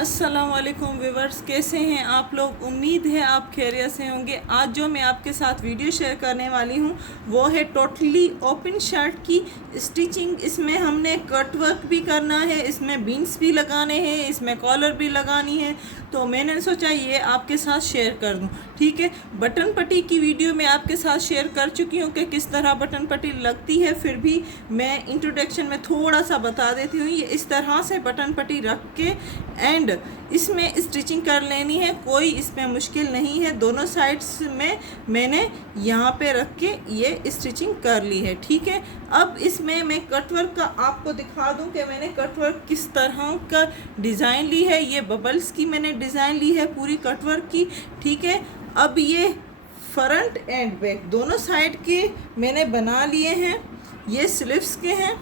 अस्सलाम वालेकुम व्यूवर्स, कैसे हैं आप लोग। उम्मीद है आप खैरियत से होंगे। आज जो मैं आपके साथ वीडियो शेयर करने वाली हूँ वो है टोटली ओपन शर्ट की स्टिचिंग। इसमें हमने कट वर्क भी करना है, इसमें बीन्स भी लगाने हैं, इसमें कॉलर भी लगानी है। तो मैंने सोचा ये आपके साथ शेयर कर दूँ। ठीक है, बटन पट्टी की वीडियो मैं आपके साथ शेयर कर चुकी हूँ कि किस तरह बटन पट्टी लगती है, फिर भी मैं इंट्रोडक्शन में थोड़ा सा बता देती हूँ। ये इस तरह से बटन पट्टी रख के एंड इसमें स्टिचिंग कर लेनी है, कोई इसमें मुश्किल नहीं है। दोनों साइड्स में मैंने यहाँ पे रख के ये स्टिचिंग कर ली है। ठीक है, अब इसमें मैं कटवर्क का आपको दिखा दूँ कि मैंने कटवर्क किस तरह का डिज़ाइन ली है। ये बबल्स की मैंने डिज़ाइन ली है पूरी कटवर्क की। ठीक है, अब ये फ्रंट एंड बैक दोनों साइड के मैंने बना लिए हैं। ये स्लीव्स के हैं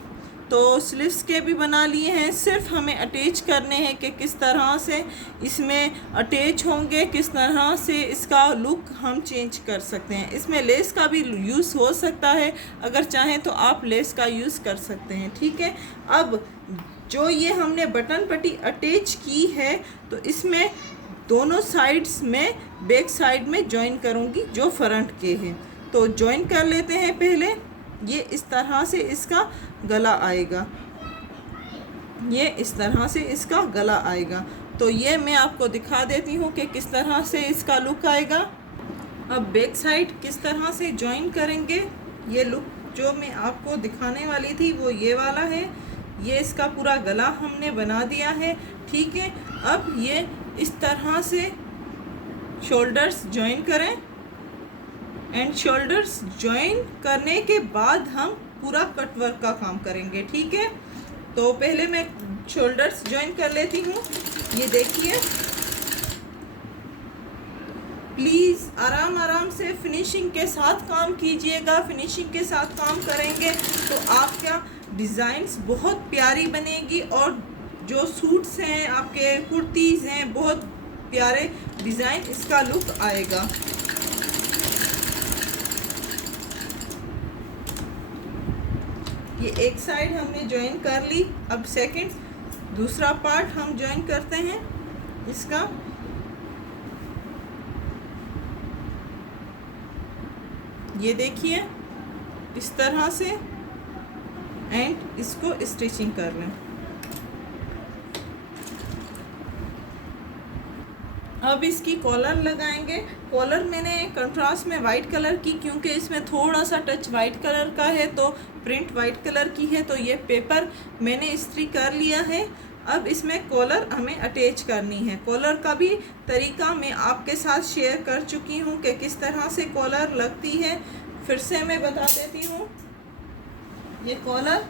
तो स्लीव्स के भी बना लिए हैं। सिर्फ हमें अटैच करने हैं कि किस तरह से इसमें अटैच होंगे, किस तरह से इसका लुक हम चेंज कर सकते हैं। इसमें लेस का भी यूज़ हो सकता है, अगर चाहें तो आप लेस का यूज़ कर सकते हैं। ठीक है, अब जो ये हमने बटन पट्टी अटैच की है तो इसमें दोनों साइड्स में बैक साइड में जॉइन करूँगी जो फ्रंट के हैं। तो जॉइन कर लेते हैं। पहले ये इस तरह से इसका गला आएगा, ये इस तरह से इसका गला आएगा। तो ये मैं आपको दिखा देती हूँ कि किस तरह से इसका लुक आएगा। अब बैक साइड किस तरह से जॉइन करेंगे, ये लुक जो मैं आपको दिखाने वाली थी वो ये वाला है। ये इसका पूरा गला हमने बना दिया है। ठीक है, अब ये इस तरह से शोल्डर्स जॉइन करें एंड शोल्डर्स जॉइन करने के बाद हम पूरा कटवर्क का काम करेंगे। ठीक है, तो पहले मैं शोल्डर्स जॉइन कर लेती हूँ। ये देखिए, प्लीज़ आराम आराम से फिनिशिंग के साथ काम कीजिएगा। फिनिशिंग के साथ काम करेंगे तो आपका डिज़ाइंस बहुत प्यारी बनेगी और जो सूट्स हैं आपके कुर्तीज़ हैं बहुत प्यारे डिज़ाइन इसका लुक आएगा। ये एक साइड हमने ज्वाइन कर ली। अब सेकंड दूसरा पार्ट हम ज्वाइन करते हैं इसका। ये देखिए इस तरह से एंड इसको स्टिचिंग कर लें। अब इसकी कॉलर लगाएंगे। कॉलर मैंने कंट्रास्ट में वाइट कलर की, क्योंकि इसमें थोड़ा सा टच वाइट कलर का है तो प्रिंट वाइट कलर की है। तो ये पेपर मैंने इस्त्री कर लिया है। अब इसमें कॉलर हमें अटैच करनी है। कॉलर का भी तरीका मैं आपके साथ शेयर कर चुकी हूँ कि किस तरह से कॉलर लगती है। फिर से मैं बता देती हूँ। ये कॉलर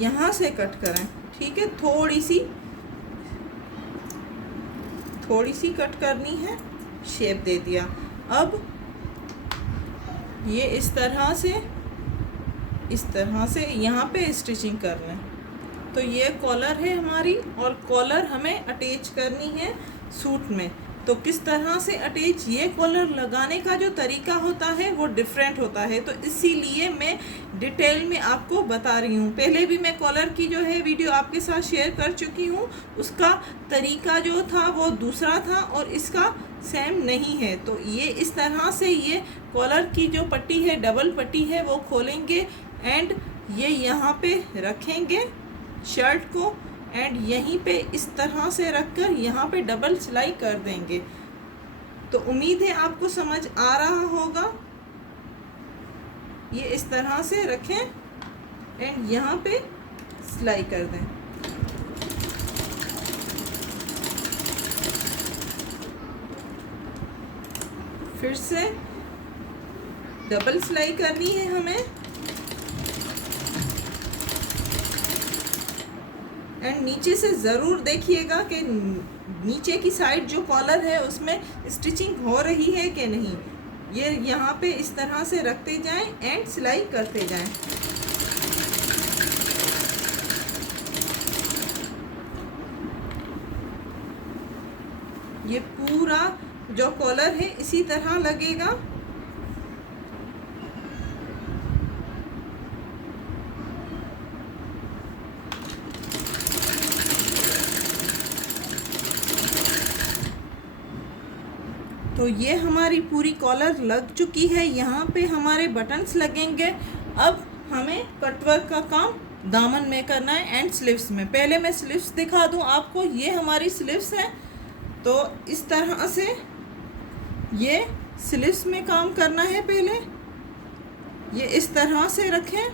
यहाँ से कट करें। ठीक है, थोड़ी सी कट करनी है, शेप दे दिया। अब ये इस तरह से यहाँ पे स्टिचिंग कर लें। तो ये कॉलर है हमारी और कॉलर हमें अटैच करनी है सूट में। तो किस तरह से अटैच, ये कॉलर लगाने का जो तरीका होता है वो डिफरेंट होता है, तो इसीलिए मैं डिटेल में आपको बता रही हूँ। पहले भी मैं कॉलर की जो है वीडियो आपके साथ शेयर कर चुकी हूँ, उसका तरीका जो था वो दूसरा था और इसका सेम नहीं है। तो ये इस तरह से ये कॉलर की जो पट्टी है, डबल पट्टी है, वो खोलेंगे एंड ये यहाँ पे रखेंगे शर्ट को एंड यहीं पे इस तरह से रखकर यहाँ पे डबल सिलाई कर देंगे। तो उम्मीद है आपको समझ आ रहा होगा। ये इस तरह से रखें एंड यहाँ पे सिलाई कर दें। फिर से डबल सिलाई करनी है हमें एंड नीचे से ज़रूर देखिएगा कि नीचे की साइड जो कॉलर है उसमें स्टिचिंग हो रही है कि नहीं। ये यहाँ पे इस तरह से रखते जाएं एंड सिलाई करते जाएं। ये पूरा जो कॉलर है इसी तरह लगेगा। तो ये हमारी पूरी कॉलर लग चुकी है, यहाँ पे हमारे बटन्स लगेंगे। अब हमें कटवर्क का काम दामन में करना है एंड स्लीव्स में। पहले मैं स्लीव्स दिखा दूँ आपको। ये हमारी स्लीव्स है, तो इस तरह से ये स्लीव्स में काम करना है। पहले ये इस तरह से रखें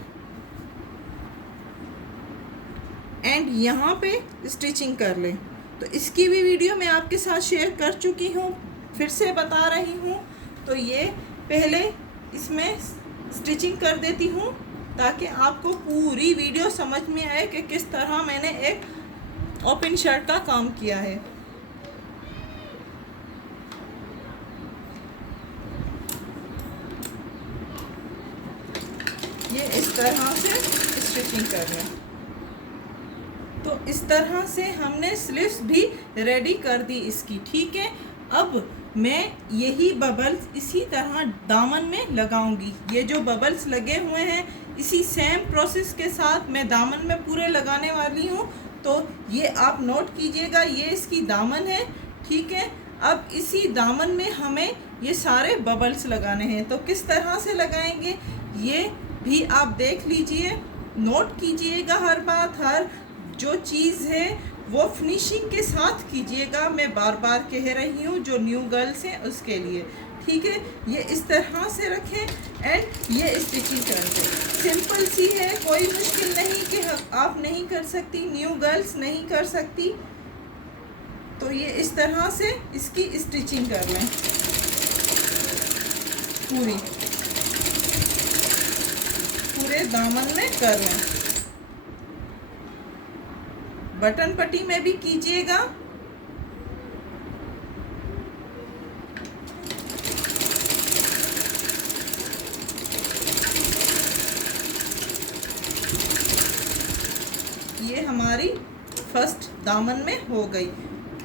एंड यहाँ पे स्टिचिंग कर लें। तो इसकी भी वीडियो मैं आपके साथ शेयर कर चुकी हूँ, फिर से बता रही हूँ। तो ये पहले इसमें स्टिचिंग कर देती हूँ ताकि आपको पूरी वीडियो समझ में आए कि किस तरह मैंने एक ओपन शर्ट का काम किया है। ये इस तरह से स्टिचिंग कर लें। तो इस तरह से हमने स्लीव्स भी रेडी कर दी इसकी, ठीक है। अब मैं यही बबल्स इसी तरह दामन में लगाऊंगी। ये जो बबल्स लगे हुए हैं इसी सेम प्रोसेस के साथ मैं दामन में पूरे लगाने वाली हूँ। तो ये आप नोट कीजिएगा, ये इसकी दामन है, ठीक है। अब इसी दामन में हमें ये सारे बबल्स लगाने हैं। तो किस तरह से लगाएंगे ये भी आप देख लीजिए, नोट कीजिएगा हर बात, हर जो चीज़ है वो फिनिशिंग के साथ कीजिएगा। मैं बार बार कह रही हूँ, जो न्यू गर्ल्स हैं उसके लिए, ठीक है। ये इस तरह से रखें एंड ये स्टिचिंग कर दें। सिंपल सी है, कोई मुश्किल नहीं कि आप नहीं कर सकती, न्यू गर्ल्स नहीं कर सकती। तो ये इस तरह से इसकी स्टिचिंग कर लें पूरे दामन में कर लें। बटन पट्टी में भी कीजिएगा। ये हमारी फर्स्ट दामन में हो गई।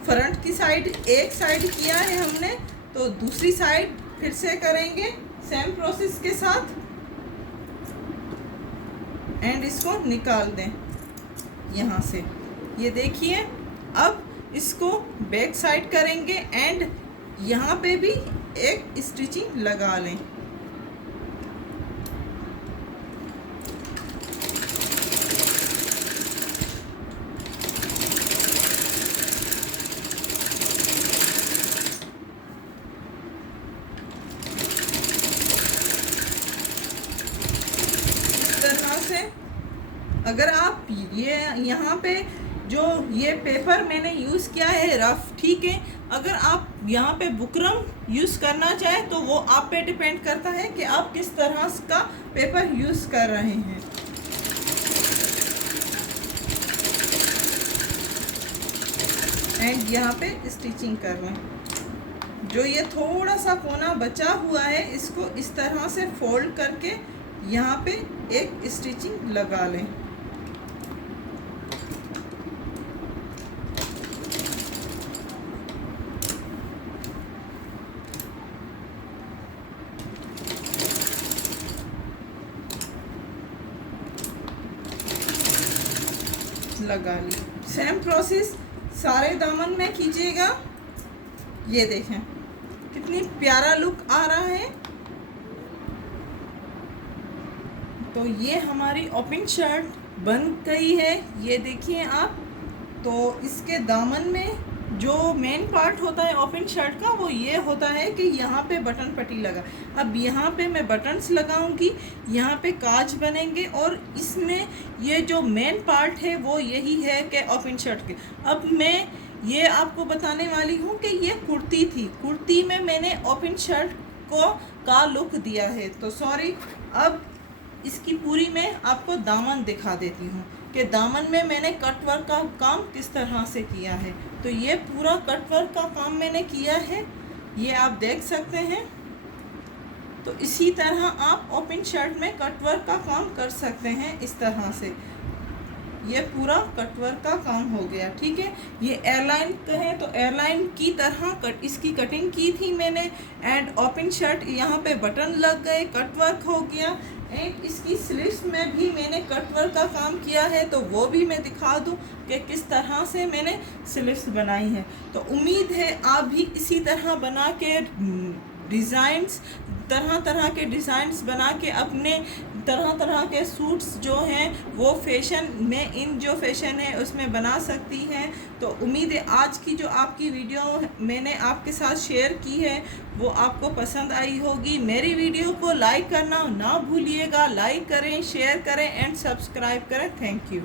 फ्रंट की साइड एक साइड किया है हमने, तो दूसरी साइड फिर से करेंगे सेम प्रोसेस के साथ एंड इसको निकाल दें यहाँ से। ये देखिए, अब इसको बैक साइड करेंगे एंड यहाँ पे भी एक स्टिचिंग लगा लें। इस तरह से अगर आप ये यहाँ पे जो ये पेपर मैंने यूज़ किया है रफ, ठीक है। अगर आप यहाँ पे बुकरम यूज़ करना चाहें तो वो आप पे डिपेंड करता है कि आप किस तरह का पेपर यूज़ कर रहे हैं। एंड यहाँ पे स्टिचिंग कर लें। जो ये थोड़ा सा कोना बचा हुआ है इसको इस तरह से फोल्ड करके यहाँ पे एक स्टिचिंग लगा लें। लगा ली। सेम प्रोसेस सारे दामन में कीजिएगा। ये देखें कितनी प्यारा लुक आ रहा है। तो ये हमारी ओपन शर्ट बन गई है, ये देखिए आप। तो इसके दामन में जो मेन पार्ट होता है ओपन शर्ट का वो ये होता है कि यहाँ पे बटन पट्टी लगा। अब यहाँ पे मैं बटन्स लगाऊंगी, यहाँ पे काज बनेंगे और इसमें ये जो मेन पार्ट है वो यही है कि ओपन शर्ट के। अब मैं ये आपको बताने वाली हूँ कि ये कुर्ती थी, कुर्ती में मैंने ओपन शर्ट का लुक दिया है। तो सॉरी, अब इसकी पूरी मैं आपको दामन दिखा देती हूँ कि दामन में मैंने कटवर्क का काम किस तरह से किया है। तो ये पूरा कटवर्क का काम मैंने किया है, ये आप देख सकते हैं। तो इसी तरह आप ओपन शर्ट में कटवर्क का काम कर सकते हैं इस तरह से। ये पूरा कटवर्क का काम हो गया, ठीक है। ये एयरलाइन कहें तो एयरलाइन की तरह इसकी कटिंग की थी मैंने एंड ओपन शर्ट यहाँ पे बटन लग गए, कटवर्क हो गया एंड इसकी स्लीव्स में भी मैंने कटवर्क का काम किया है, तो वो भी मैं दिखा दूं कि किस तरह से मैंने स्लीव्स बनाई है। तो उम्मीद है आप भी इसी तरह बना के डिज़ाइंस, तरह तरह के डिज़ाइंस बना के अपने तरह तरह के सूट्स जो हैं वो फैशन में, इन जो फैशन है उसमें बना सकती हैं। तो उम्मीद है आज की जो आपकी वीडियो मैंने आपके साथ शेयर की है वो आपको पसंद आई होगी। मेरी वीडियो को लाइक करना ना भूलिएगा, लाइक करें, शेयर करें एंड सब्सक्राइब करें। Thank you.